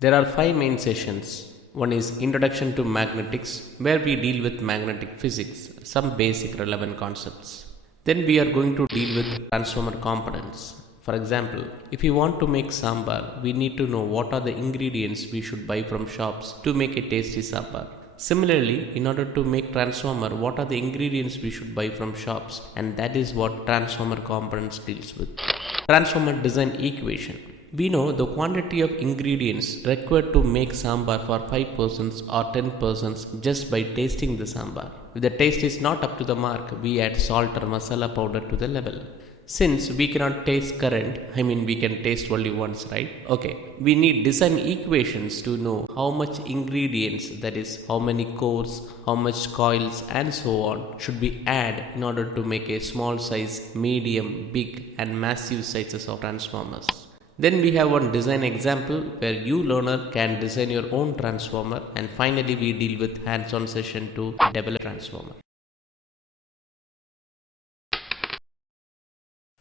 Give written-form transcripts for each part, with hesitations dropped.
There are five main sessions. One is Introduction to Magnetics, where we deal with magnetic physics, some basic relevant concepts. Then we are going to deal with transformer components. For example, if we want to make sambar, we need to know what are the ingredients we should buy from shops to make a tasty sambar. Similarly, in order to make transformer, what are the ingredients we should buy from shops, and that is what transformer components deals with. Transformer design equation. We know the quantity of ingredients required to make sambar for 5 persons or 10 persons just by tasting the sambar. If the taste is not up to the mark, we add salt or masala powder to the level. Since we cannot taste current, we can taste only once, right? Okay, we need design equations to know how much ingredients, that is, how many cores, how much coils, and so on, should be added in order to make a small size, medium, big, and massive sizes of transformers. Then we have one design example where you learner can design your own transformer, and finally we deal with hands-on session to develop transformer.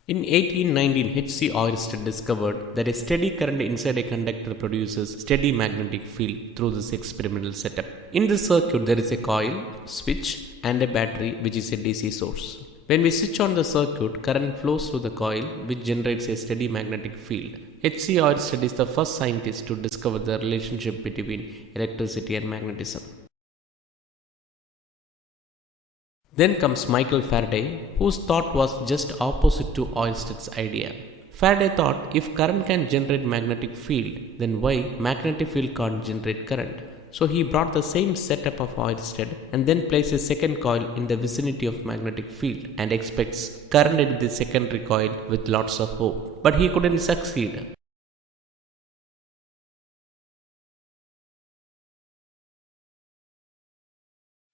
In 1819, H.C. Oersted discovered that a steady current inside a conductor produces steady magnetic field through this experimental setup. In this circuit, there is a coil, switch, and a battery, which is a DC source. When we switch on the circuit, current flows through the coil, which generates a steady magnetic field. H.C. Oersted is the first scientist to discover the relationship between electricity and magnetism. Then comes Michael Faraday, whose thought was just opposite to Oersted's idea. Faraday thought if current can generate magnetic field, then why magnetic field can't generate current? So he brought the same setup of Oersted and then placed a second coil in the vicinity of magnetic field and expects current in the secondary coil with lots of hope. But he couldn't succeed.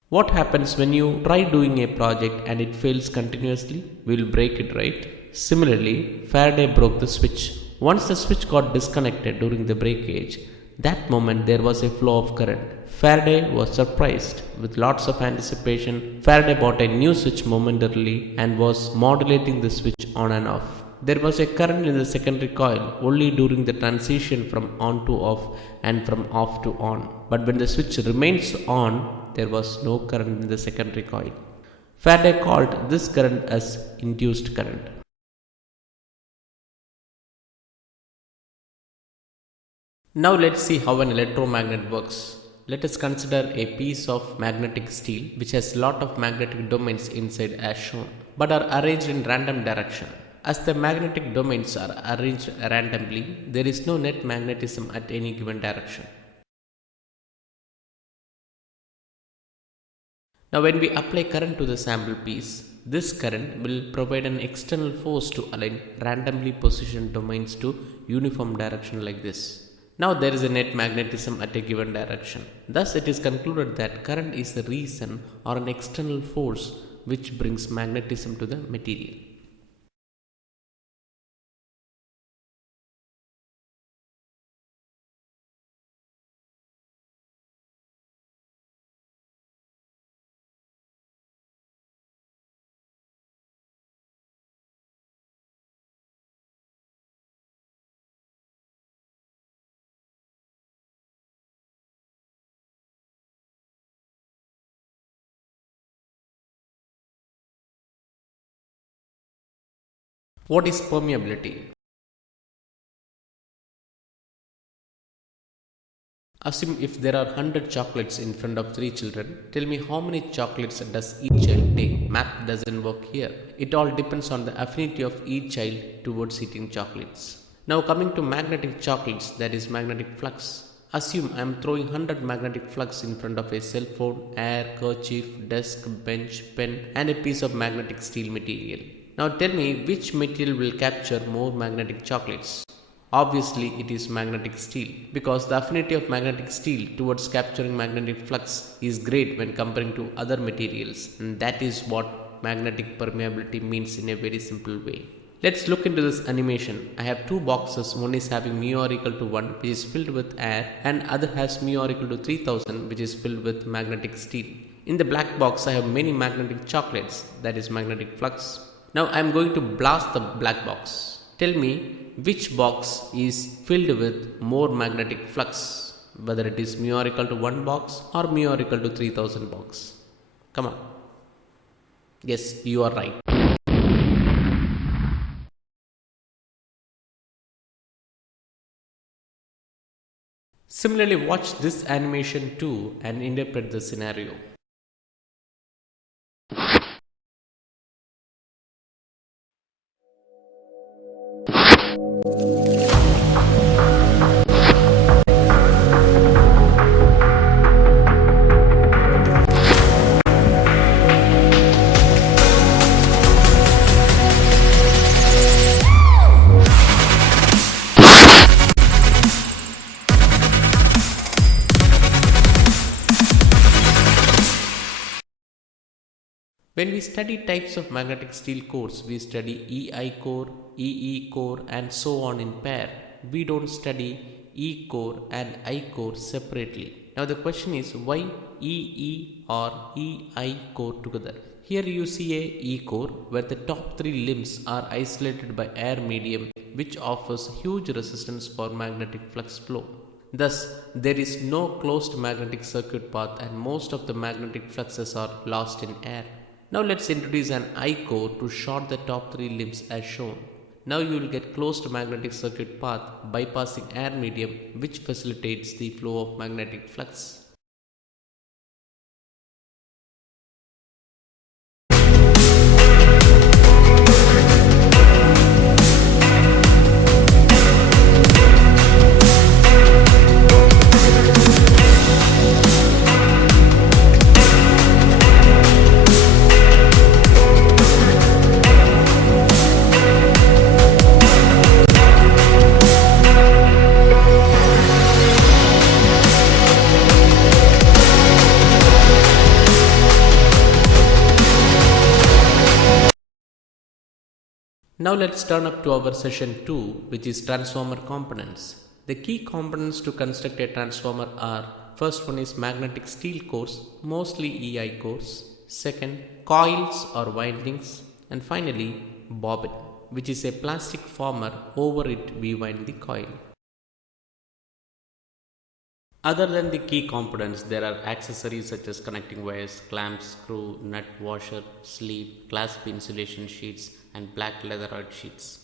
What happens when you try doing a project and it fails continuously? We will break it, right? Similarly, Faraday broke the switch. Once the switch got disconnected during the breakage, that moment there was a flow of current. Faraday was surprised. With lots of anticipation, Faraday bought a new switch momentarily and was modulating the switch on and off. There was a current in the secondary coil only during the transition from on to off and from off to on. But when the switch remains on, there was no current in the secondary coil. Faraday called this current as induced current. Now let's see how an electromagnet works. Let us consider a piece of magnetic steel which has lot of magnetic domains inside as shown, but are arranged in random direction. As the magnetic domains are arranged randomly, there is no net magnetism at any given direction. Now when we apply current to the sample piece, this current will provide an external force to align randomly positioned domains to uniform direction like this. Now there is a net magnetism at a given direction. Thus it is concluded that current is the reason or an external force which brings magnetism to the material. What is permeability? Assume if there are 100 chocolates in front of 3 children, tell me how many chocolates does each child take? Math doesn't work here. It all depends on the affinity of each child towards eating chocolates. Now coming to magnetic chocolates, that is magnetic flux. Assume I am throwing 100 magnetic flux in front of a cell phone, air, kerchief, desk, bench, pen and a piece of magnetic steel material. Now tell me which material will capture more magnetic chocolates. Obviously it is magnetic steel because the affinity of magnetic steel towards capturing magnetic flux is great when comparing to other materials, and that is what magnetic permeability means in a very simple way. Let's look into this animation. I have two boxes, one is having mu or equal to 1 which is filled with air and other has mu or equal to 3000 which is filled with magnetic steel. In the black box I have many magnetic chocolates, that is magnetic flux. Now I am going to blast the black box. Tell me which box is filled with more magnetic flux, whether it is mu r equal to 1 box or mu r equal to 3000 box. Come on. Yes, you are right. Similarly, watch this animation too and interpret the scenario. When we study types of magnetic steel cores, we study EI core, EE core, and so on in pair. We don't study E core and I core separately. Now the question is, why EE or EI core together? Here you see a E core where the top three limbs are isolated by air medium, which offers huge resistance for magnetic flux flow. Thus, there is no closed magnetic circuit path and most of the magnetic fluxes are lost in air. Now let's introduce an I core to short the top three limbs as shown. Now you will get closed magnetic circuit path bypassing air medium, which facilitates the flow of magnetic flux. Now let's turn up to our session 2, which is transformer components. The key components to construct a transformer are: first one is magnetic steel cores, mostly EI cores; second, coils or windings; and finally, bobbin, which is a plastic former. Over it we wind the coil. Other than the key components, there are accessories such as connecting wires, clamps, screw, nut, washer, sleeve, clasp insulation sheets, and black leatherite sheets.